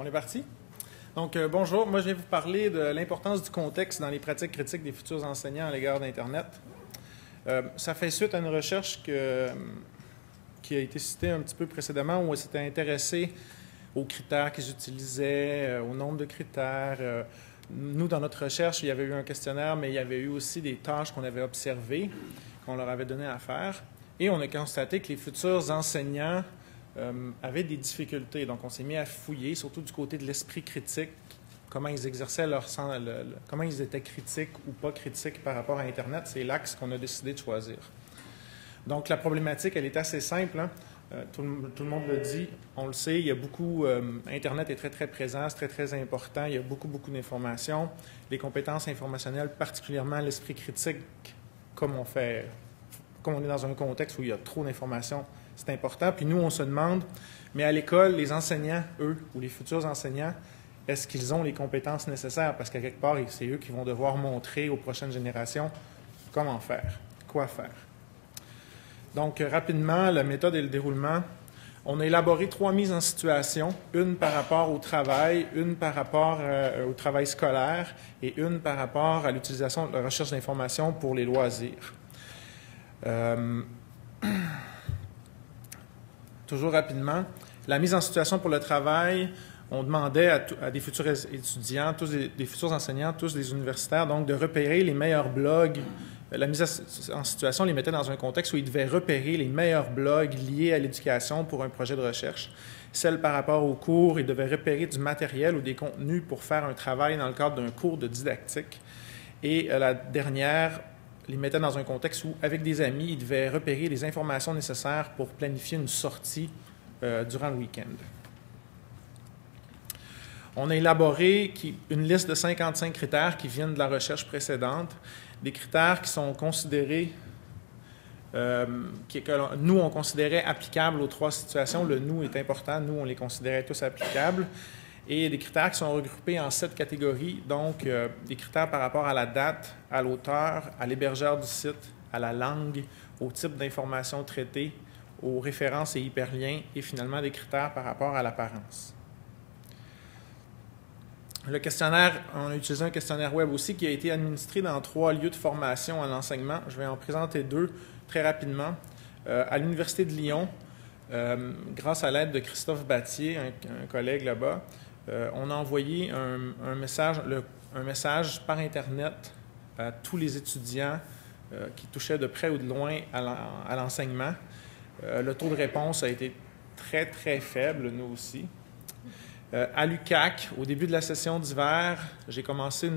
On est parti? Donc, bonjour. Moi, je vais vous parler de l'importance du contexte dans les pratiques critiques des futurs enseignants à l'égard d'Internet. Ça fait suite à une recherche qui a été citée un petit peu précédemment où on s'était intéressé aux critères qu'ils utilisaient, au nombre de critères. Nous, dans notre recherche, il y avait eu un questionnaire, mais il y avait eu aussi des tâches qu'on avait observées, qu'on leur avait donné à faire. Et on a constaté que les futurs enseignants avaient des difficultés. Donc, on s'est mis à fouiller, surtout du côté de l'esprit critique, comment ils exerçaient comment ils étaient critiques ou pas critiques par rapport à Internet. C'est l'axe qu'on a décidé de choisir. Donc, la problématique, elle est assez simple. Hein? Tout le monde le dit, on le sait, il y a beaucoup, Internet est très, très présent, c'est très, très important, il y a beaucoup, beaucoup d'informations. Les compétences informationnelles, particulièrement l'esprit critique, comme on est dans un contexte où il y a trop d'informations, c'est important. Puis nous, on se demande, mais à l'école, les enseignants, eux, ou les futurs enseignants, est-ce qu'ils ont les compétences nécessaires? Parce qu'à quelque part, c'est eux qui vont devoir montrer aux prochaines générations comment faire, quoi faire. Donc, rapidement, la méthode et le déroulement. On a élaboré 3 mises en situation, une par rapport au travail, une par rapport au travail scolaire et une par rapport à l'utilisation de la recherche d'informations pour les loisirs. Toujours rapidement, la mise en situation pour le travail, on demandait à des futurs étudiants, tous des futurs enseignants, tous des universitaires, donc de repérer les meilleurs blogs. La mise en situation les mettait dans un contexte où ils devaient repérer les meilleurs blogs liés à l'éducation pour un projet de recherche. Celles par rapport aux cours, ils devaient repérer du matériel ou des contenus pour faire un travail dans le cadre d'un cours de didactique. Et la dernière les mettait dans un contexte où, avec des amis, ils devaient repérer les informations nécessaires pour planifier une sortie durant le week-end. On a élaboré une liste de 55 critères qui viennent de la recherche précédente, des critères qui sont considérés, que nous, on considérait applicables aux 3 situations. Le « nous » est important, nous, on les considérait tous applicables. Et des critères qui sont regroupés en 7 catégories, donc des critères par rapport à la date, à l'auteur, à l'hébergeur du site, à la langue, au type d'information traitée, aux références et hyperliens, et finalement des critères par rapport à l'apparence. Le questionnaire, on a utilisé un questionnaire web aussi qui a été administré dans 3 lieux de formation à l'enseignement. Je vais en présenter 2 très rapidement. À l'Université de Lyon, grâce à l'aide de Christophe Battier, un collègue là-bas, on a envoyé un message par Internet à tous les étudiants qui touchaient de près ou de loin à l'enseignement. Le taux de réponse a été très, très faible, nous aussi. À l'UQAC, au début de la session d'hiver, j'ai commencé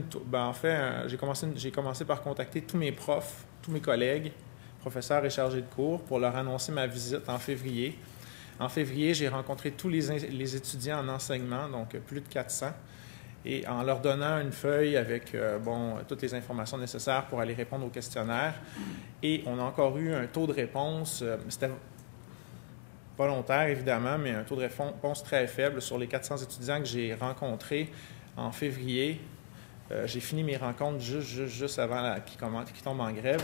par contacter tous mes profs, tous mes collègues, professeurs et chargés de cours, pour leur annoncer ma visite en février. En février, j'ai rencontré tous les étudiants en enseignement, donc plus de 400, et en leur donnant une feuille avec toutes les informations nécessaires pour aller répondre au questionnaire. Et on a encore eu un taux de réponse, c'était volontaire évidemment, mais un taux de réponse très faible sur les 400 étudiants que j'ai rencontrés en février. J'ai fini mes rencontres juste avant qu'ils tombent en grève.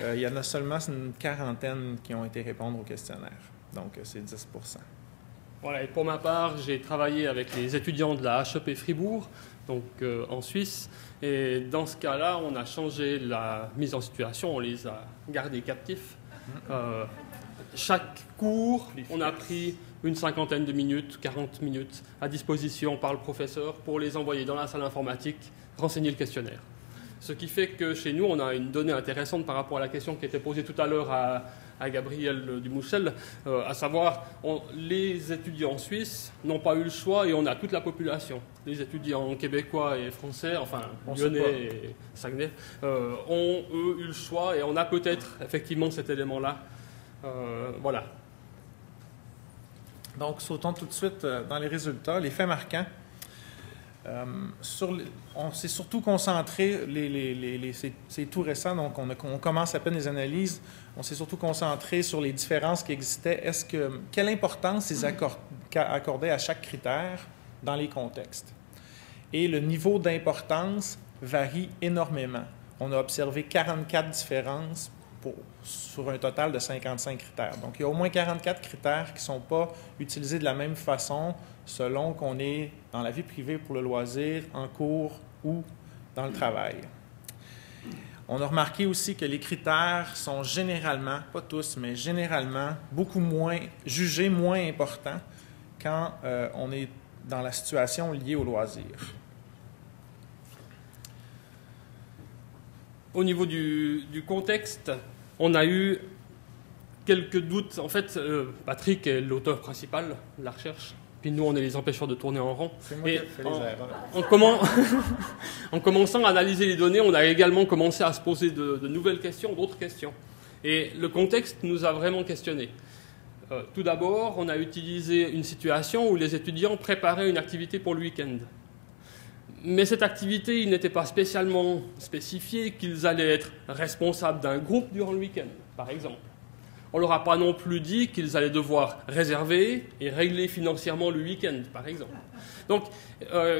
Il y en a seulement une quarantaine qui ont été répondre au questionnaire. Donc, c'est 10 %. Voilà, et pour ma part, j'ai travaillé avec les étudiants de la HEP Fribourg, donc en Suisse. Et dans ce cas-là, on a changé la mise en situation, on les a gardés captifs. Chaque cours, on a pris une 50aine de minutes, 40 minutes à disposition par le professeur pour les envoyer dans la salle informatique, renseigner le questionnaire. Ce qui fait que chez nous, on a une donnée intéressante par rapport à la question qui était posée tout à l'heure à Gabriel Dumouchel, à savoir, les étudiants suisses n'ont pas eu le choix et on a toute la population. Les étudiants québécois et français, enfin lyonnais et saguenay, ont eux eu le choix et on a peut-être effectivement cet élément-là. Voilà. Donc, sautons tout de suite dans les résultats. Les faits marquants. On s'est surtout concentré, c'est tout récent, donc on commence à peine les analyses, on s'est surtout concentré sur les différences qui existaient. Quelle importance ils accordaient à chaque critère dans les contextes? Et le niveau d'importance varie énormément. On a observé 44 différences sur un total de 55 critères. Donc, il y a au moins 44 critères qui ne sont pas utilisés de la même façon selon qu'on est dans la vie privée pour le loisir, en cours ou dans le travail. On a remarqué aussi que les critères sont généralement, pas tous, mais généralement, jugés moins importants quand on est dans la situation liée au loisir. Au niveau du contexte, on a eu quelques doutes. En fait, Patrick est l'auteur principal de la recherche, puis nous, on est les empêcheurs de tourner en rond. C'est moi qui ai fait les erreurs. En commençant à analyser les données, on a également commencé à se poser de nouvelles questions, d'autres questions. Et le contexte nous a vraiment questionnés. Tout d'abord, on a utilisé une situation où les étudiants préparaient une activité pour le week-end. Mais cette activité, il n'était pas spécialement spécifié qu'ils allaient être responsables d'un groupe durant le week-end, par exemple. On ne leur a pas non plus dit qu'ils allaient devoir réserver et régler financièrement le week-end, par exemple. Donc,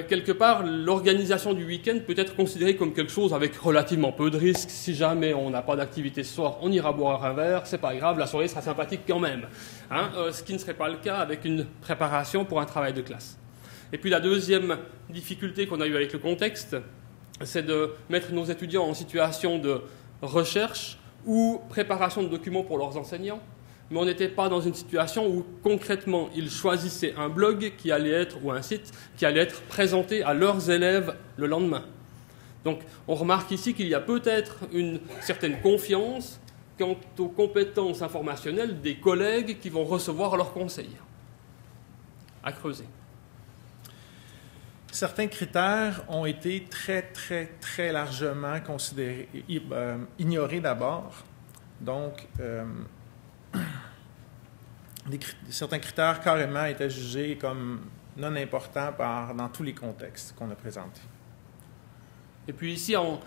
quelque part, l'organisation du week-end peut être considérée comme quelque chose avec relativement peu de risques. Si jamais on n'a pas d'activité ce soir, on ira boire un verre, c'est pas grave, la soirée sera sympathique quand même. Ce qui ne serait pas le cas avec une préparation pour un travail de classe. Et puis la deuxième difficulté qu'on a eue avec le contexte, c'est de mettre nos étudiants en situation de recherche ou préparation de documents pour leurs enseignants. Mais on n'était pas dans une situation où concrètement ils choisissaient un blog qui allait être, ou un site qui allait être présenté à leurs élèves le lendemain. Donc on remarque ici qu'il y a peut-être une certaine confiance quant aux compétences informationnelles des collègues qui vont recevoir leurs conseils. À creuser. Certains critères ont été très largement ignorés d'abord. Donc, certains critères carrément étaient jugés comme non importants dans tous les contextes qu'on a présentés. Et puis ici, en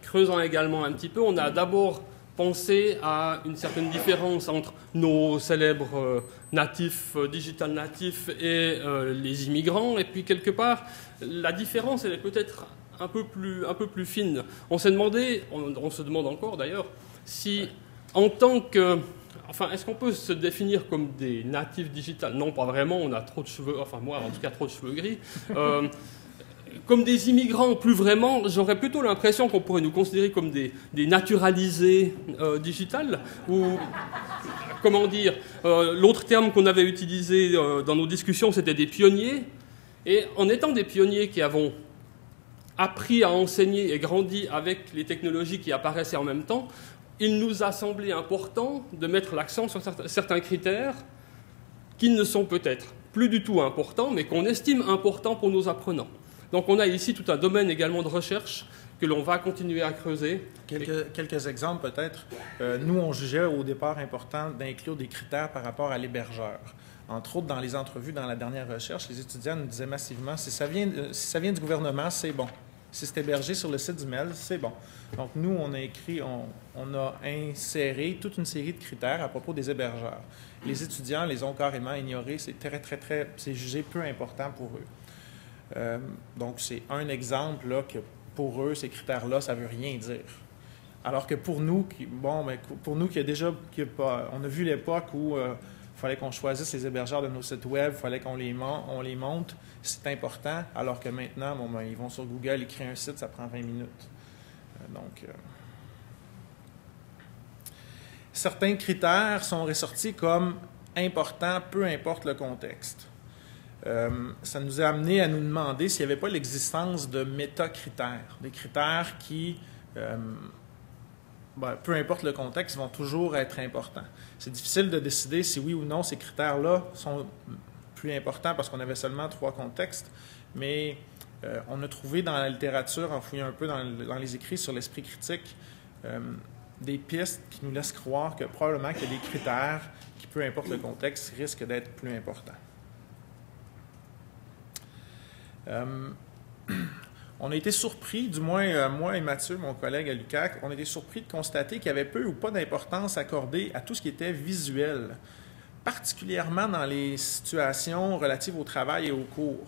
creusant également un petit peu, on a d'abord pensé à une certaine différence entre nos célèbres natifs, digital natifs et les immigrants. Et puis quelque part, la différence, elle est peut-être un peu plus fine. On s'est demandé, on se demande encore d'ailleurs, si en tant que... Enfin, est-ce qu'on peut se définir comme des natifs digital? Non, pas vraiment, on a trop de cheveux, enfin moi en tout cas trop de cheveux gris. Comme des immigrants, plus vraiment, j'aurais plutôt l'impression qu'on pourrait nous considérer comme des naturalisés digital, ou, comment dire, l'autre terme qu'on avait utilisé dans nos discussions, c'était des pionniers, et en étant des pionniers qui avons appris à enseigner et grandi avec les technologies qui apparaissaient en même temps, il nous a semblé important de mettre l'accent sur certains critères qui ne sont peut-être plus du tout importants, mais qu'on estime importants pour nos apprenants. Donc on a ici tout un domaine également de recherche que l'on va continuer à creuser. Quelques exemples peut-être. Nous, on jugeait au départ important d'inclure des critères par rapport à l'hébergeur. Entre autres, dans les entrevues, dans la dernière recherche, les étudiants nous disaient massivement, si ça vient du gouvernement, c'est bon. Si c'est hébergé sur le site du MEL, c'est bon. Donc nous, on a inséré toute une série de critères à propos des hébergeurs. Les étudiants les ont carrément ignorés, c'est jugé peu important pour eux. Donc, c'est un exemple là, que pour eux, ces critères-là, ça ne veut rien dire. Alors que pour nous, on a vu l'époque où il fallait qu'on choisisse les hébergeurs de nos sites web, il fallait qu'on les monte, c'est important, alors que maintenant, ils vont sur Google, ils créent un site, ça prend 20 minutes. Certains critères sont ressortis comme importants, peu importe le contexte. Ça nous a amené à nous demander s'il n'y avait pas l'existence de métacritères, des critères qui, peu importe le contexte, vont toujours être importants. C'est difficile de décider si oui ou non ces critères-là sont plus importants parce qu'on avait seulement 3 contextes, mais on a trouvé dans la littérature, en fouillant un peu dans les écrits sur l'esprit critique, des pistes qui nous laissent croire que probablement qu'il y a des critères qui, peu importe le contexte, risquent d'être plus importants. On a été surpris, du moins moi et Mathieu, mon collègue à l'UQAC, on a été surpris de constater qu'il y avait peu ou pas d'importance accordée à tout ce qui était visuel, particulièrement dans les situations relatives au travail et aux cours.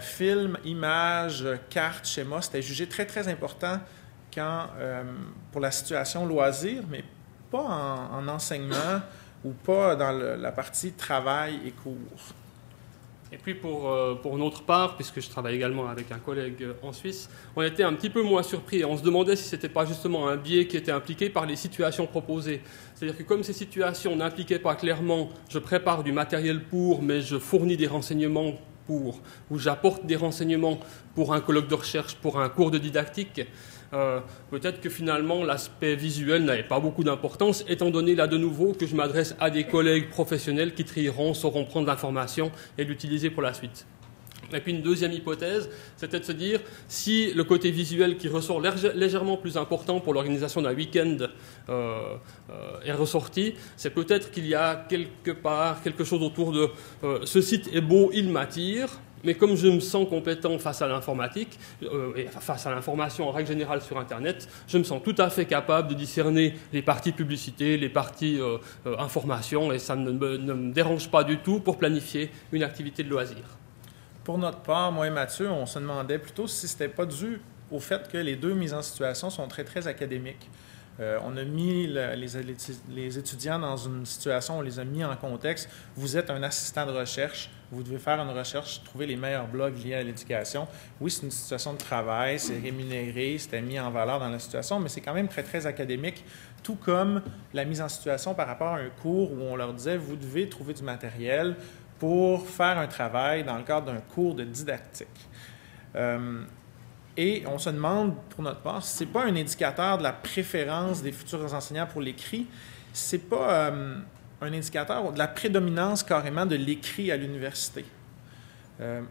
Films, images, cartes, schémas, c'était jugé très important pour la situation loisir, mais pas en enseignement ou pas dans la partie travail et cours. Et puis pour notre part, puisque je travaille également avec un collègue en Suisse, on était un petit peu moins surpris et on se demandait si ce n'était pas justement un biais qui était impliqué par les situations proposées. C'est-à-dire que comme ces situations n'impliquaient pas clairement « je prépare du matériel pour, mais je fournis des renseignements pour » ou « j'apporte des renseignements pour un colloque de recherche, pour un cours de didactique », peut-être que finalement l'aspect visuel n'avait pas beaucoup d'importance, étant donné là de nouveau que je m'adresse à des collègues professionnels qui trieront, sauront prendre l'information et l'utiliser pour la suite. Et puis une deuxième hypothèse, c'était de se dire si le côté visuel qui ressort légèrement plus important pour l'organisation d'un week-end est ressorti, c'est peut-être qu'il y a quelque part quelque chose autour de ce site est beau, il m'attire. Mais comme je me sens compétent face à l'informatique, et face à l'information en règle générale sur Internet, je me sens tout à fait capable de discerner les parties publicité, les parties information, et ça ne me dérange pas du tout pour planifier une activité de loisir. Pour notre part, moi et Mathieu, on se demandait plutôt si ce n'était pas dû au fait que les deux mises en situation sont très, très académiques. On a mis les étudiants dans une situation, on les a mis en contexte. Vous êtes un assistant de recherche, vous devez faire une recherche, trouver les meilleurs blogs liés à l'éducation. Oui, c'est une situation de travail, c'est rémunéré, c'était mis en valeur dans la situation, mais c'est quand même très, très académique, tout comme la mise en situation par rapport à un cours où on leur disait, vous devez trouver du matériel pour faire un travail dans le cadre d'un cours de didactique. Et on se demande, pour notre part, si ce n'est pas un indicateur de la préférence des futurs enseignants pour l'écrit, ce n'est pas un indicateur de la prédominance carrément de l'écrit à l'université.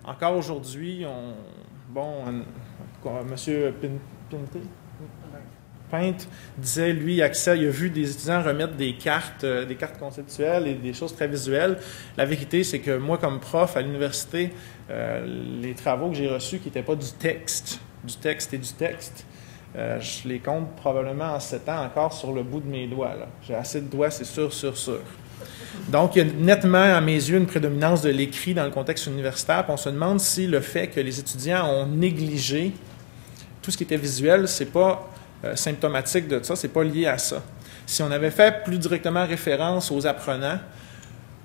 Encore aujourd'hui, M. Pinte disait, lui, il a vu des étudiants remettre des cartes conceptuelles et des choses très visuelles. La vérité, c'est que moi, comme prof à l'université, les travaux que j'ai reçus qui n'étaient pas du texte et du texte, je les compte probablement en 7 ans encore sur le bout de mes doigts. J'ai assez de doigts, c'est sûr. Donc, il y a nettement, à mes yeux, une prédominance de l'écrit dans le contexte universitaire. Puis on se demande si le fait que les étudiants ont négligé tout ce qui était visuel, c'est pas symptomatique de ça, c'est pas lié à ça. Si on avait fait plus directement référence aux apprenants,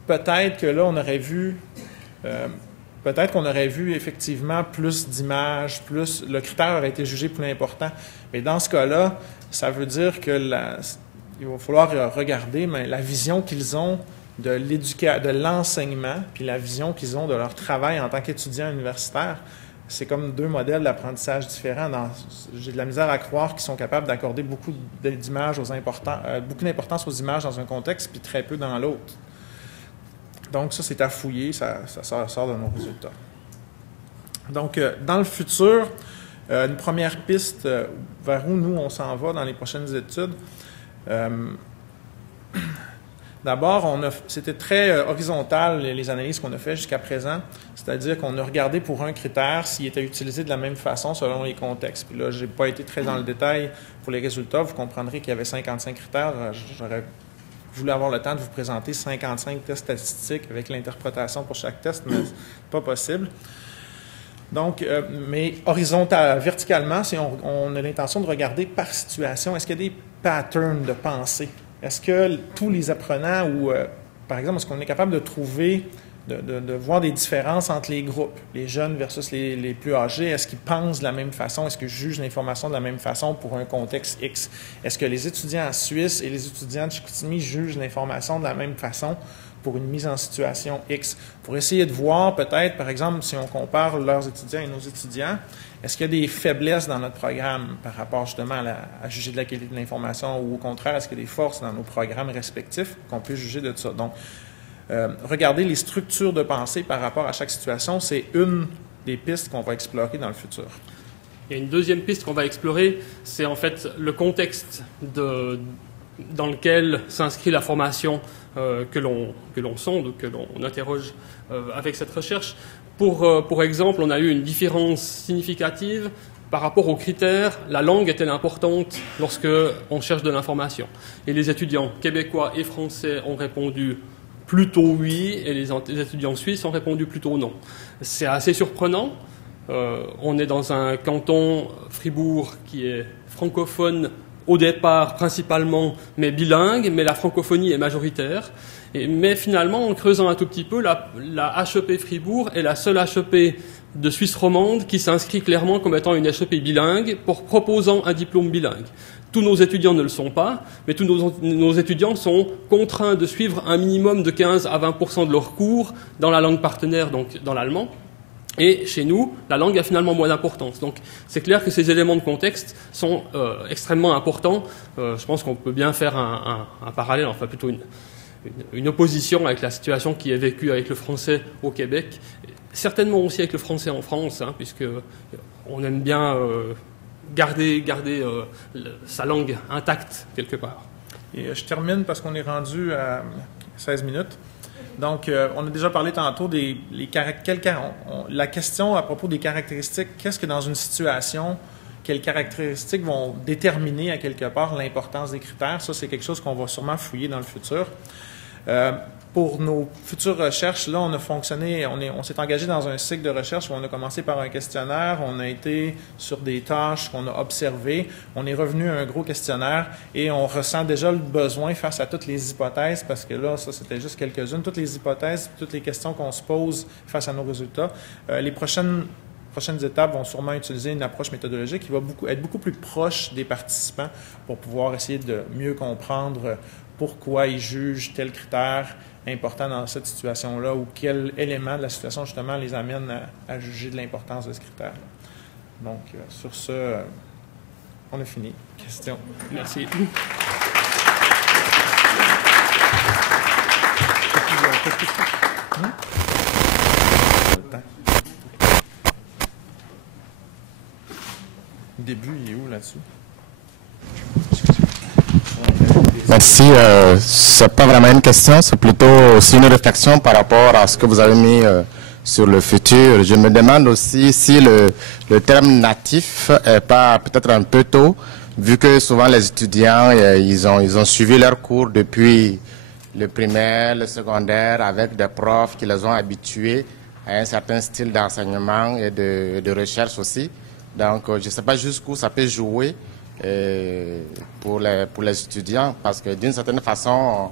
peut-être que là, on aurait vu... Peut-être qu'on aurait vu effectivement plus d'images, le critère aurait été jugé plus important. Mais dans ce cas-là, ça veut dire que il va falloir regarder la vision qu'ils ont de l'enseignement, puis la vision qu'ils ont de leur travail en tant qu'étudiants universitaires. C'est comme deux modèles d'apprentissage différents. J'ai de la misère à croire qu'ils sont capables d'accorder beaucoup d'importance aux images dans un contexte, puis très peu dans l'autre. Donc, ça, c'est à fouiller, ça sort de nos résultats. Donc, dans le futur, une première piste vers où nous, on s'en va dans les prochaines études. D'abord, c'était très horizontal, les analyses qu'on a faites jusqu'à présent, c'est-à-dire qu'on a regardé pour un critère s'il était utilisé de la même façon selon les contextes. Puis là, je n'ai pas été très dans le détail pour les résultats. Vous comprendrez qu'il y avait 55 critères. J'aurais voulu avoir le temps de vous présenter 55 tests statistiques avec l'interprétation pour chaque test, mais c'est pas possible. Donc, mais verticalement, si on a l'intention de regarder par situation, est-ce qu'il y a des patterns de pensée? Est-ce que tous les apprenants, ou par exemple, est-ce qu'on est capable de trouver, de voir des différences entre les groupes, les jeunes versus les plus âgés? Est-ce qu'ils pensent de la même façon? Est-ce qu'ils jugent l'information de la même façon pour un contexte X? Est-ce que les étudiants en Suisse et les étudiants de Chicoutimi jugent l'information de la même façon pour une mise en situation X? Pour essayer de voir peut-être, par exemple, si on compare leurs étudiants et nos étudiants, est-ce qu'il y a des faiblesses dans notre programme par rapport justement à juger de la qualité de l'information, ou au contraire, est-ce qu'il y a des forces dans nos programmes respectifs qu'on peut juger de ça? Donc, regarder les structures de pensée par rapport à chaque situation, c'est une des pistes qu'on va explorer dans le futur. Il y a une deuxième piste qu'on va explorer, c'est en fait le contexte dans lequel s'inscrit la formation que l'on sonde, que l'on interroge avec cette recherche. Pour exemple, on a eu une différence significative par rapport aux critères. La langue est-elle importante lorsque on cherche de l'information? Et les étudiants québécois et français ont répondu plutôt oui, et les étudiants suisses ont répondu plutôt non. C'est assez surprenant. On est dans un canton, Fribourg, qui est francophone au départ principalement mais bilingue, mais la francophonie est majoritaire. Mais finalement, en creusant un tout petit peu, la HEP Fribourg est la seule HEP de Suisse romande qui s'inscrit clairement comme étant une HEP bilingue proposant un diplôme bilingue. Tous nos étudiants ne le sont pas, mais tous nos étudiants sont contraints de suivre un minimum de 15 à 20% de leurs cours dans la langue partenaire, donc dans l'allemand. Et chez nous, la langue a finalement moins d'importance. Donc c'est clair que ces éléments de contexte sont extrêmement importants. Je pense qu'on peut bien faire un parallèle, enfin plutôt une opposition avec la situation qui est vécue avec le français au Québec, certainement aussi avec le français en France, hein, puisque on aime bien garder sa langue intacte quelque part. Et je termine parce qu'on est rendu à 16 minutes. Donc, on a déjà parlé tantôt la question à propos des caractéristiques. Qu'est-ce que dans une situation, quelles caractéristiques vont déterminer à quelque part l'importance des critères? Ça, c'est quelque chose qu'on va sûrement fouiller dans le futur. Pour nos futures recherches, là, on s'est engagé dans un cycle de recherche où on a commencé par un questionnaire, on a été sur des tâches qu'on a observées, on est revenu à un gros questionnaire et on ressent déjà le besoin face à toutes les hypothèses, parce que là, ça, c'était juste quelques-unes, toutes les hypothèses, toutes les questions qu'on se pose face à nos résultats. Les prochaines étapes vont sûrement utiliser une approche méthodologique qui va être beaucoup plus proche des participants pour pouvoir essayer de mieux comprendre pourquoi ils jugent tel critère important dans cette situation-là ou quel élément de la situation, justement, les amène à juger de l'importance de ce critère-là. Donc, sur ce, on a fini. Question. Merci. Le début, il est où là-dessus? Merci. C'est pas vraiment une question, c'est plutôt aussi une réflexion par rapport à ce que vous avez mis sur le futur. Je me demande aussi si le terme natif est pas peut-être un peu tôt, vu que souvent les étudiants ils ont suivi leurs cours depuis le primaire, le secondaire, avec des profs qui les ont habitués à un certain style d'enseignement et de recherche aussi. Donc, je ne sais pas jusqu'où ça peut jouer pour les étudiants, parce que d'une certaine façon,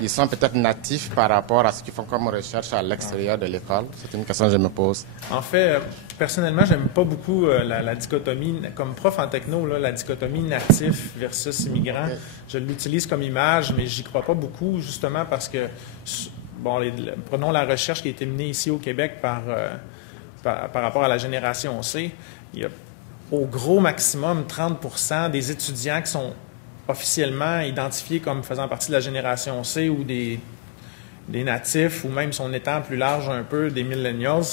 ils sont peut-être natifs par rapport à ce qu'ils font comme recherche à l'extérieur de l'école. C'est une question que je me pose. En fait, personnellement, j'aime pas beaucoup la dichotomie, comme prof en techno, là, la dichotomie natif versus immigrant. Okay. Je l'utilise comme image, mais j'y crois pas beaucoup, justement parce que, bon, prenons la recherche qui a été menée ici au Québec par rapport à la génération C. Il y a au gros maximum 30% des étudiants qui sont officiellement identifiés comme faisant partie de la génération C ou des natifs, ou même son étant plus large un peu, des millennials,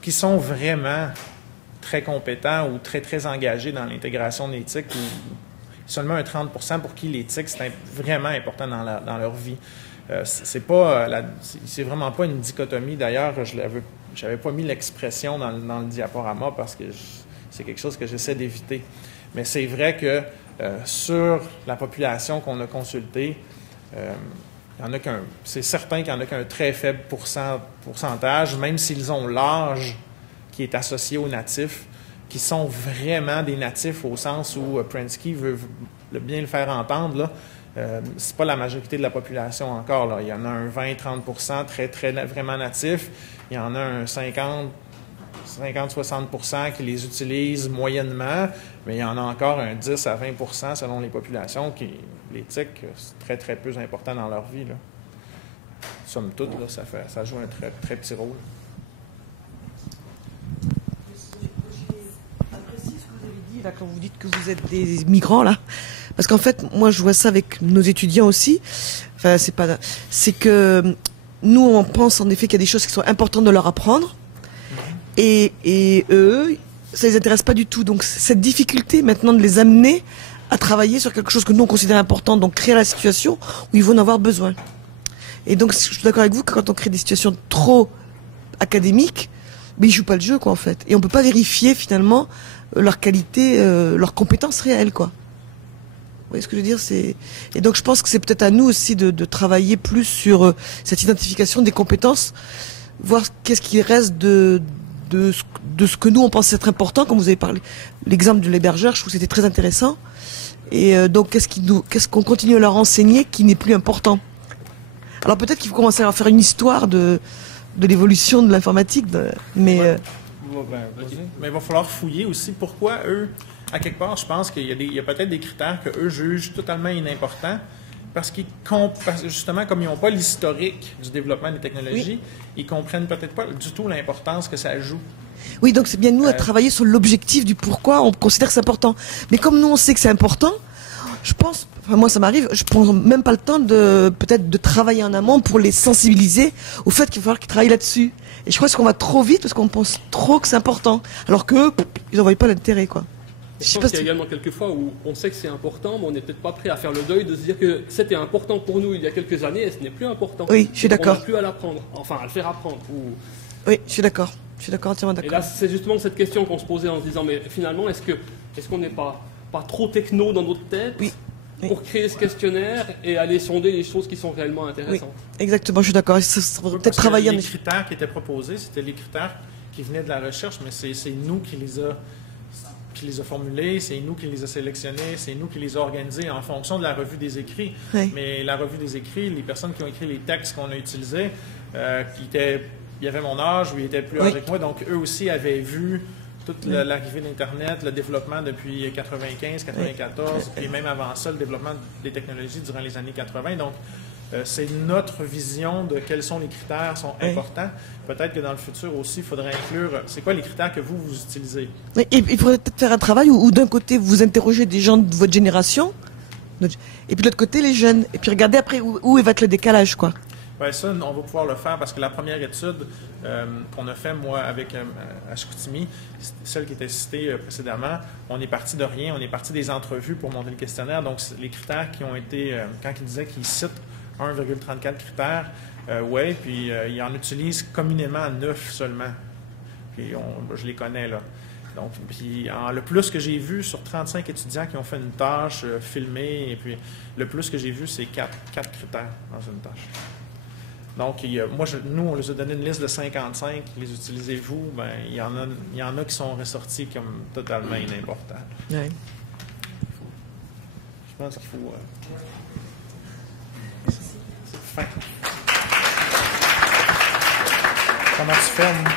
qui sont vraiment très compétents ou très, très engagés dans l'intégration de l'éthique. Seulement un 30% pour qui l'éthique, c'est vraiment important dans leur vie. C'est vraiment pas une dichotomie. D'ailleurs, je n'avais pas mis l'expression dans le diaporama parce que c'est quelque chose que j'essaie d'éviter. Mais c'est vrai que sur la population qu'on a consultée, c'est certain qu'il n'y en a qu'un très faible pourcentage, même s'ils ont l'âge qui est associé aux natifs, qui sont vraiment des natifs au sens où Prensky veut bien le faire entendre. Là, c'est pas la majorité de la population encore. Là. Il y en a un 20-30% très, très vraiment natifs. Il y en a un 50-60% qui les utilisent moyennement, mais il y en a encore un 10 à 20% selon les populations qui, l'éthique, c'est très, très peu important dans leur vie. Là. Somme toute, là, ça joue un très, très petit rôle. J'ai apprécié ce que vous avez dit là, quand vous dites que vous êtes des migrants, là. Parce qu'en fait, moi, je vois ça avec nos étudiants aussi. Enfin, c'est que nous, on pense en effet qu'il y a des choses qui sont importantes de leur apprendre. Et eux, ça les intéresse pas du tout. Donc cette difficulté maintenant de les amener à travailler sur quelque chose que nous on considère important, donc créer la situation où ils vont en avoir besoin. Et donc je suis d'accord avec vous que quand on crée des situations trop académiques, mais ils jouent pas le jeu quoi en fait. Et on peut pas vérifier finalement leur qualité, leurs compétences réelles quoi. Vous voyez ce que je veux dire, et donc je pense que c'est peut-être à nous aussi de travailler plus sur cette identification des compétences, voir qu'est-ce qui reste de ce que nous on pense être important, comme vous avez parlé l'exemple de l'hébergeur, je trouve que c'était très intéressant, Et donc, qu'est-ce qu'on continue à leur enseigner qui n'est plus important? Alors peut-être qu'il faut commencer à leur faire une histoire de l'évolution de l'informatique, mais... Mais il va falloir fouiller aussi pourquoi eux, à quelque part, je pense qu'il y a peut-être des critères qu'eux jugent totalement inimportants, parce justement, comme ils n'ont pas l'historique du développement des technologies, ils comprennent peut-être pas du tout l'importance que ça joue. Oui, donc c'est bien nous à travailler sur l'objectif du pourquoi on considère que c'est important. Mais comme nous on sait que c'est important, je pense, enfin moi ça m'arrive, je prends même pas le temps peut-être de travailler en amont pour les sensibiliser au fait qu'il va falloir qu'ils travaillent là-dessus. Et je crois qu'on va trop vite parce qu'on pense trop que c'est important, alors qu'eux, ils n'en voient pas l'intérêt, quoi. Je pense qu'il y a également quelques fois où on sait que c'est important, mais on n'est peut-être pas prêt à faire le deuil de se dire que c'était important pour nous il y a quelques années et ce n'est plus important. Oui, je suis d'accord. On n'a plus à l'apprendre, enfin à le faire apprendre. Oui, je suis d'accord. Je suis d'accord, entièrement d'accord. Et là, c'est justement cette question qu'on se posait en se disant, mais finalement, est-ce qu'on n'est pas trop techno dans notre tête pour créer ce questionnaire et aller sonder les choses qui sont réellement intéressantes? Oui, exactement, je suis d'accord. Peut-être travailler... Les critères qui étaient proposés, c'était les critères qui venaient de la recherche, mais c'est nous qui les a formulés, c'est nous qui les a sélectionnés, c'est nous qui les a organisés en fonction de la revue des écrits. Oui. Mais la revue des écrits, les personnes qui ont écrit les textes qu'on a utilisés, il y avait mon âge ou ils étaient plus âgés que moi, donc eux aussi avaient vu toute l'arrivée d'Internet, le développement depuis 95, 94, et même avant ça, le développement des technologies durant les années 80. Donc, c'est notre vision de quels sont les critères sont importants. Peut-être que dans le futur aussi, il faudrait inclure, c'est quoi les critères que vous utilisez? Et il faudrait peut-être faire un travail où d'un côté, vous interrogez des gens de votre génération, et puis de l'autre côté, les jeunes. Et puis regardez après où va être le décalage, quoi. Oui, ça, on va pouvoir le faire parce que la première étude qu'on a fait, moi, avec Chicoutimi, celle qui était citée précédemment, on est parti de rien, on est parti des entrevues pour monter le questionnaire. Donc, les critères qui ont été, quand ils disaient qu'ils citent 1,34 critères, puis ils en utilisent communément 9 seulement. Puis je les connais, là. Donc, puis le plus que j'ai vu sur 35 étudiants qui ont fait une tâche filmée, et puis le plus que j'ai vu, c'est 4 critères dans une tâche. Donc, nous, on les a donné une liste de 55. Les utilisez-vous? Ben, il y en a qui sont ressortis comme totalement inimportants. Oui. Je pense qu'il faut... C'est fin. Comment tu fermes?